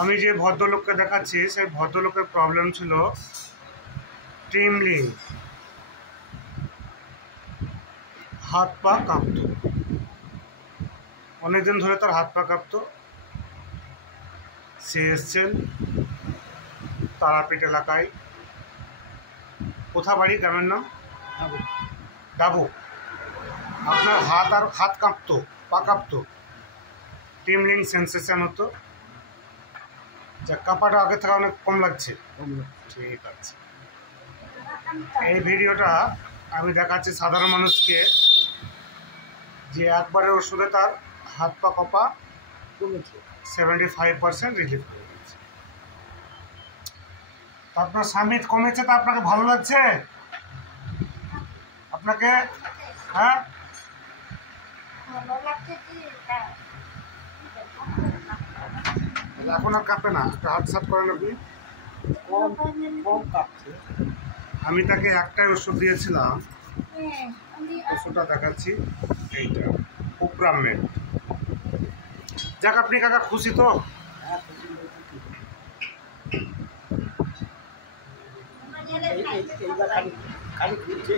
আমি যে ভদ্রলোককে দেখাচ্ছি সেই ভদ্রলোকের প্রবলেম ছিল ট্রিমলিং, হাত পা কাঁপতো, অনেকদিন ধরে তার হাত পা কাঁপতো। সে এসছেন তারাপীঠ এলাকায়। কোথা বাড়ি, গ্রামের নাম? ডাবু। আপনার হাত কাঁপতো, পা কাঁপতো, ট্রিমলিং সেন্সেশন হতো, যা কাঁপাটা আগে থেকে অনেক কম লাগছে। ঠিক আছে, এই ভিডিওটা আমি দেখাচ্ছি সাধারণ মানুষকে যে একবারের ওষুধে তার হাত পা কাঁপা কমেছে, 75% রিলিফ হয়ে গেছে। আপনার স্বামীর কমেছে, তা আপনাকে ভালো লাগছে? আপনাকে হ্যাঁ এখন আর কাঁপে না? একটা হাত সাফ করেন আপনি। কম কাঁপছে। আমি তাকে একটাই ওষুধ দিয়েছিলাম, ওষুধটা দেখাচ্ছি, এইটা উপ্রামেট। যাক, আপনি কাকা খুশি তো? খালি ঘুরছে।